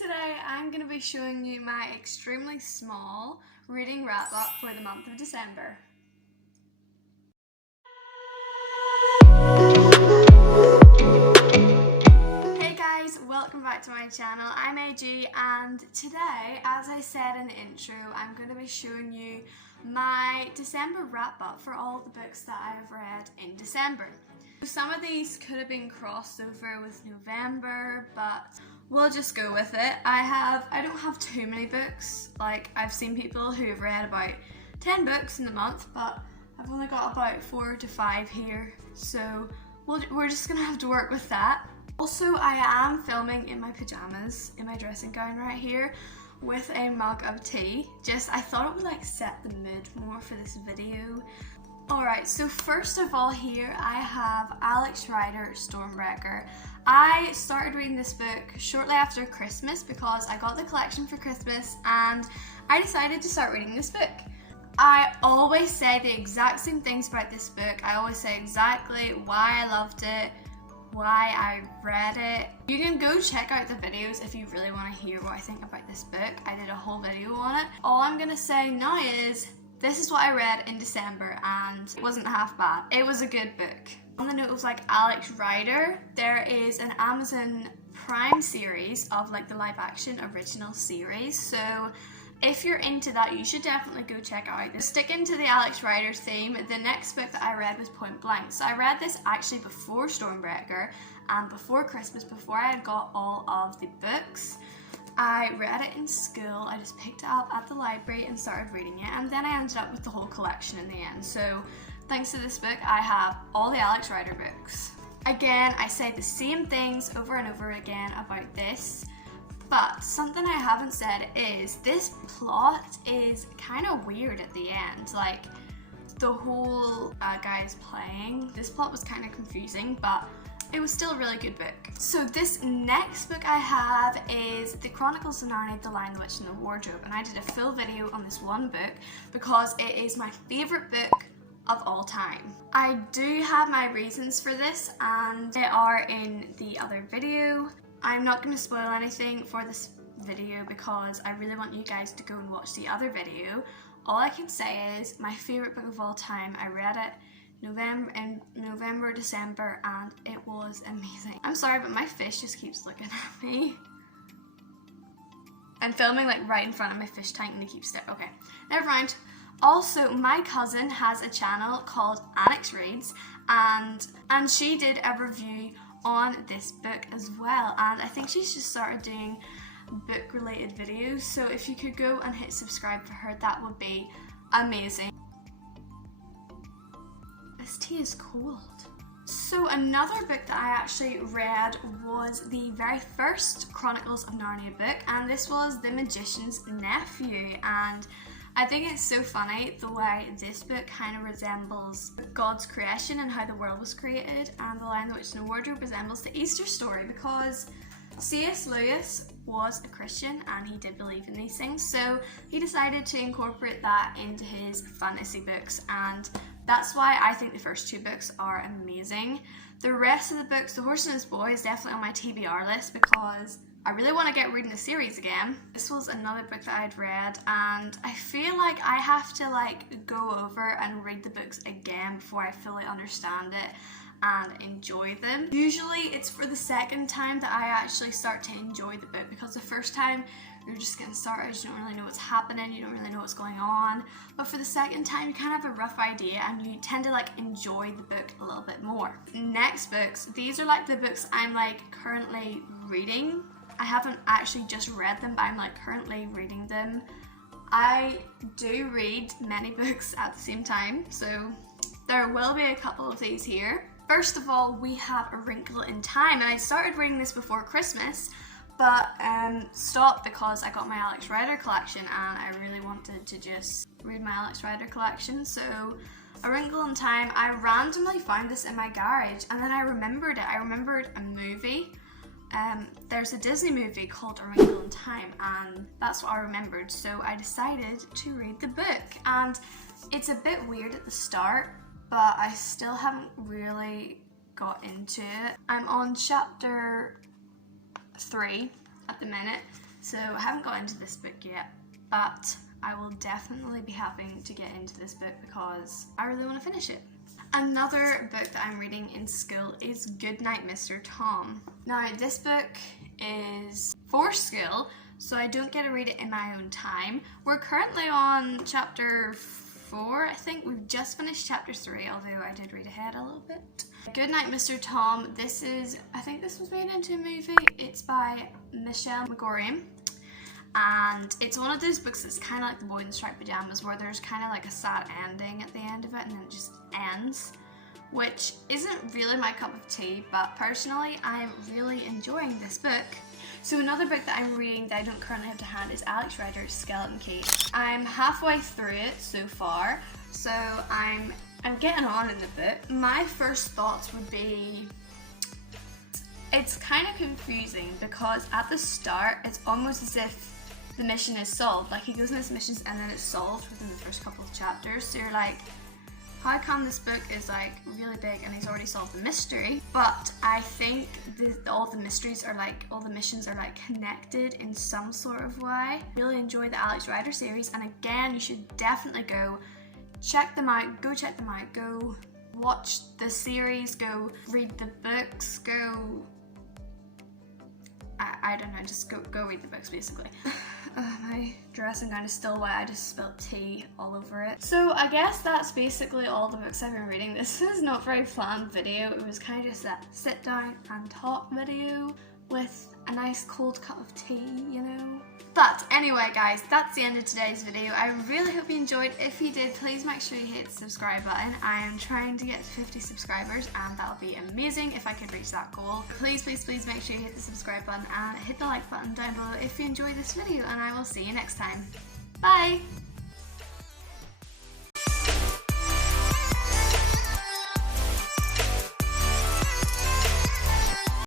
Today I'm going to be showing you my extremely small reading wrap up for the month of December. Hey guys, welcome back to my channel. I'm AG and today, as I said in the intro, I'm going to be showing you my December wrap up for all the books that I've read in December. Some of these could have been crossed over with November, but we'll just go with it. I don't have too many books. Like, I've seen people who have read about 10 books in the month, but I've only got about 4 to 5 here, so we're just gonna have to work with that. Also, I am filming in my pajamas, in my dressing gown right here, with a mug of tea. I thought it would like set the mood more for this video. Alright, so first of all here I have Alex Rider Stormbreaker. I started reading this book shortly after Christmas because I got the collection for Christmas and I decided to start reading this book. I always say the exact same things about this book. I always say exactly why I loved it, why I read it. You can go check out the videos if you really want to hear what I think about this book. I did a whole video on it. All I'm going to say now is this is what I read in December and it wasn't half bad. It was a good book. On the note of like Alex Rider, there is an Amazon Prime series of like the live action original series. So if you're into that, you should definitely go check it out. Sticking to the Alex Rider theme, the next book that I read was Point Blank. So I read this actually before Stormbreaker and before Christmas, before I had got all of the books. I read it in school. I just picked it up at the library and started reading it, and then I ended up with the whole collection in the end. So thanks to this book, I have all the Alex Rider books. Again, I say the same things over and over again about this, but something I haven't said is this plot is kind of weird at the end. Like, the whole guys playing, this plot was kind of confusing, but it was still a really good book. So this next book I have is The Chronicles of Narnia, The Lion, the Witch and the Wardrobe, and I did a full video on this one book because it is my favourite book of all time. I do have my reasons for this and they are in the other video. I'm not going to spoil anything for this video because I really want you guys to go and watch the other video. All I can say is my favourite book of all time. I read it November, December, and it was amazing. I'm sorry, but my fish just keeps looking at me. I'm filming like right in front of my fish tank and they keep staring. Okay, never mind. Also, my cousin has a channel called Annex Reads, and she did a review on this book as well, and I think she's just started doing book related videos, so if you could go and hit subscribe for her, that would be amazing. This tea is cold. So another book that I actually read was the very first Chronicles of Narnia book, and this was The Magician's Nephew, and I think it's so funny the way this book kind of resembles God's creation and how the world was created, and The Lion, the Witch and the Wardrobe resembles the Easter story because C.S. Lewis was a Christian and he did believe in these things, so he decided to incorporate that into his fantasy books, and that's why I think the first two books are amazing. The rest of the books, The Horse and His Boy, is definitely on my TBR list because I really want to get reading the series again. This was another book that I'd read and I feel like I have to like go over and read the books again before I fully understand it and enjoy them. Usually it's for the second time that I actually start to enjoy the book because the first time you're just getting started, you don't really know what's happening, you don't really know what's going on. But for the second time, you kind of have a rough idea and you tend to like enjoy the book a little bit more. Next books, these are like the books I'm like currently reading. I haven't actually just read them, but I'm like currently reading them. I do read many books at the same time, so there will be a couple of these here. First of all, we have A Wrinkle in Time, and I started reading this before Christmas, but stopped because I got my Alex Rider collection and I really wanted to just read my Alex Rider collection. So A Wrinkle in Time, I randomly found this in my garage and then I remembered it. I remembered a movie. There's a Disney movie called A Wrinkle in Time and that's what I remembered, so I decided to read the book, and it's a bit weird at the start but I still haven't really got into it. I'm on chapter 3 at the minute So I haven't got into this book yet, but I will definitely be having to get into this book because I really want to finish it. Another book that I'm reading in school is Goodnight Mr. Tom. Now this book is for school, so I don't get to read it in my own time. We're currently on chapter 4, I think. We've just finished chapter 3, although I did read ahead a little bit. Goodnight Mr. Tom, I think this was made into a movie. It's by Michelle McGorriam. And it's one of those books that's kind of like The Boy in the Striped Pajamas, where there's kind of like a sad ending at the end of it and then it just ends, which isn't really my cup of tea, but personally I'm really enjoying this book. So another book that I'm reading that I don't currently have to hand is Alex Rider's Skeleton Key. I'm halfway through it so far, so I'm getting on in the book. My first thoughts would be, it's kind of confusing because at the start it's almost as if the mission is solved. Like he goes on his missions and then it's solved within the first couple of chapters. So you're like, how come this book is like really big and he's already solved the mystery? But I think all the mysteries are like, all the missions are like connected in some sort of way. Really enjoy the Alex Rider series, and again, you should definitely go check them out. Go check them out. Go watch the series. Go read the books. Go. I don't know. Just go read the books basically. My dressing gown is still wet. I just spilled tea all over it. So I guess that's basically all the books I've been reading. This is not a very planned video. It was kind of just a sit down and talk video with a nice cold cup of tea, you know. But anyway guys, that's the end of today's video. I really hope you enjoyed. If you did, please make sure you hit the subscribe button. I am trying to get to 50 subscribers and that would be amazing if I could reach that goal. Please make sure you hit the subscribe button and hit the like button down below if you enjoyed this video, and I will see you next time. Bye!